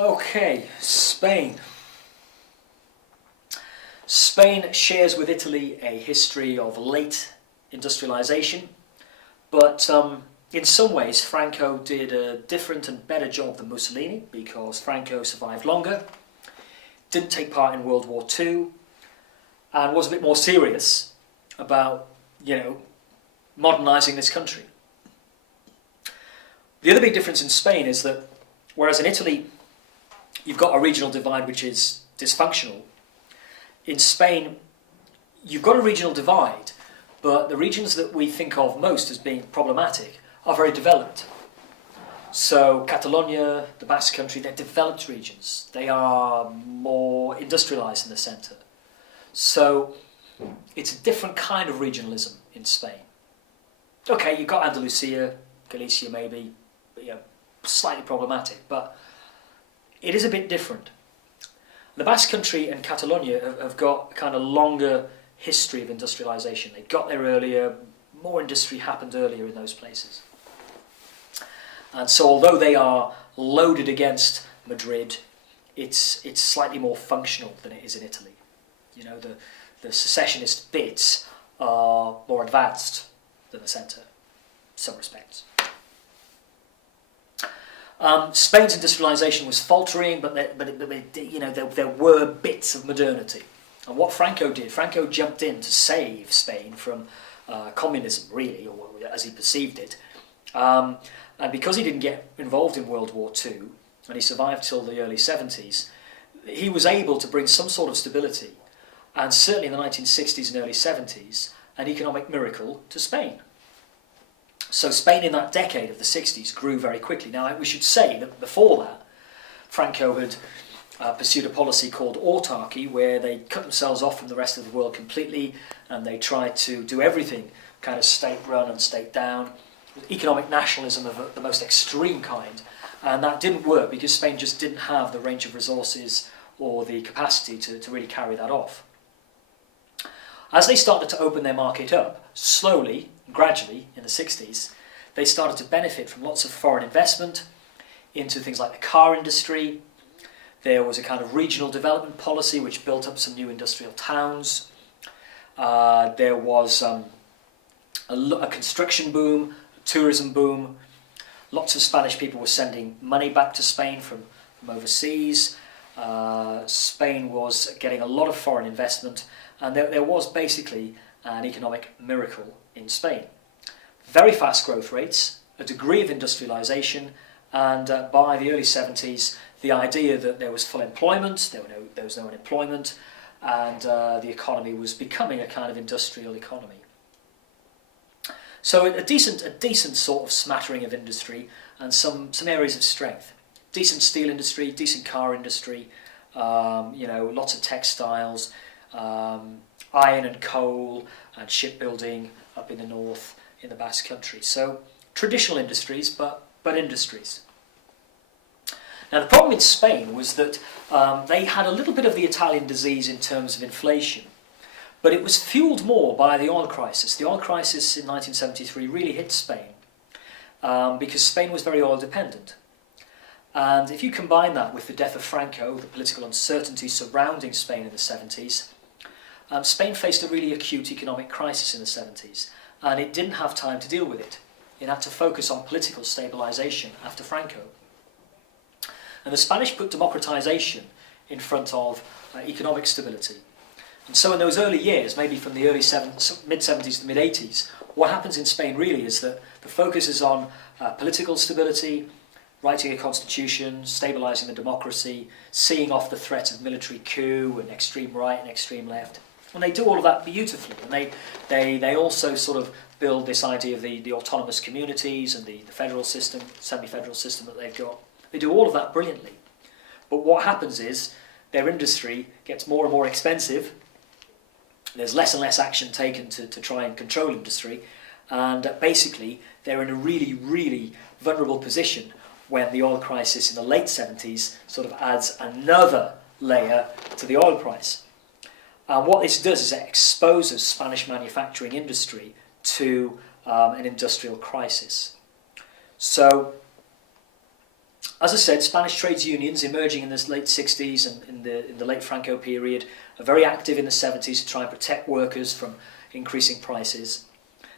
Okay, Spain. Spain shares with Italy a history of late industrialisation, but in some ways Franco did a different and better job than Mussolini, because Franco survived longer, didn't take part in World War II, and was a bit more serious about, modernising this country. The other big difference in Spain is that, whereas in Italy you've got a regional divide which is dysfunctional, in Spain you've got a regional divide, but the regions that we think of most as being problematic are very developed. So Catalonia, the Basque Country, they're developed regions. They are more industrialised in the centre. So it's a different kind of regionalism in Spain. Okay, you've got Andalusia, Galicia maybe, but slightly problematic, but it is a bit different. The Basque Country and Catalonia have got a kind of longer history of industrialisation. They got there earlier, more industry happened earlier in those places. And so although they are loaded against Madrid, it's slightly more functional than it is in Italy. The secessionist bits are more advanced than the centre, in some respects. Spain's industrialisation was faltering, but there were bits of modernity. And what Franco jumped in to save Spain from communism, really, or as he perceived it. And because he didn't get involved in World War II, and he survived till the early 70s, he was able to bring some sort of stability, and certainly in the 1960s and early 70s, an economic miracle to Spain. So Spain in that decade of the 60s grew very quickly. Now we should say that before that, Franco had pursued a policy called autarky, where they cut themselves off from the rest of the world completely, and they tried to do everything kind of state-run and state-down, economic nationalism of the most extreme kind, and that didn't work because Spain just didn't have the range of resources or the capacity to really carry that off. As they started to open their market up, slowly, gradually, in the 60s, they started to benefit from lots of foreign investment into things like the car industry. There was a kind of regional development policy which built up some new industrial towns. There was a construction boom, a tourism boom. Lots of Spanish people were sending money back to Spain from overseas. Spain was getting a lot of foreign investment, and there was basically an economic miracle in Spain. Very fast growth rates, a degree of industrialisation, and by the early 70s, the idea that there was full employment, there was no unemployment, and the economy was becoming a kind of industrial economy. So a decent sort of smattering of industry and some areas of strength. Decent steel industry, decent car industry, lots of textiles, iron and coal and shipbuilding up in the north in the Basque Country. So traditional industries, but industries. Now the problem in Spain was that they had a little bit of the Italian disease in terms of inflation, but it was fueled more by the oil crisis. The oil crisis in 1973 really hit Spain because Spain was very oil dependent. And if you combine that with the death of Franco, the political uncertainty surrounding Spain in the 70s, Spain faced a really acute economic crisis in the 70s, and it didn't have time to deal with it. It had to focus on political stabilisation after Franco. And the Spanish put democratisation in front of economic stability. And so in those early years, maybe from the mid-70s to the mid-80s, what happens in Spain really is that the focus is on political stability, writing a constitution, stabilising the democracy, seeing off the threat of military coup and extreme right and extreme left. And they do all of that beautifully. And they also sort of build this idea of the autonomous communities and the federal system, semi-federal system that they've got. They do all of that brilliantly. But what happens is their industry gets more and more expensive. There's less and less action taken to try and control industry. And basically, they're in a really, really vulnerable position when the oil crisis in the late 70s sort of adds another layer to the oil price. And what this does is it exposes Spanish manufacturing industry to an industrial crisis. So As I said, Spanish trades unions emerging in the late 60s and in the late Franco period are very active in the 70s to try and protect workers from increasing prices.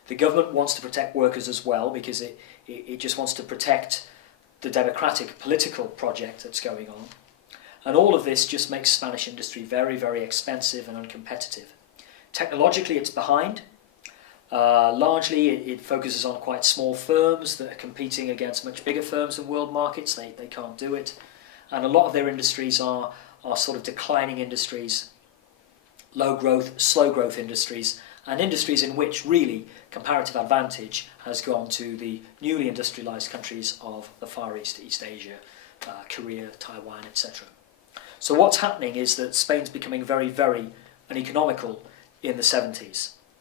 The government wants to protect workers as well because it just wants to protect the democratic political project that's going on. And all of this just makes Spanish industry very, very expensive and uncompetitive. Technologically, it's behind. Largely, it focuses on quite small firms that are competing against much bigger firms in world markets. They can't do it. And a lot of their industries are sort of declining industries, low growth, slow growth industries, and industries in which really comparative advantage has gone to the newly industrialized countries of the Far East, East Asia, Korea, Taiwan, etc. So what's happening is that Spain's becoming very, very uneconomical in the 70s.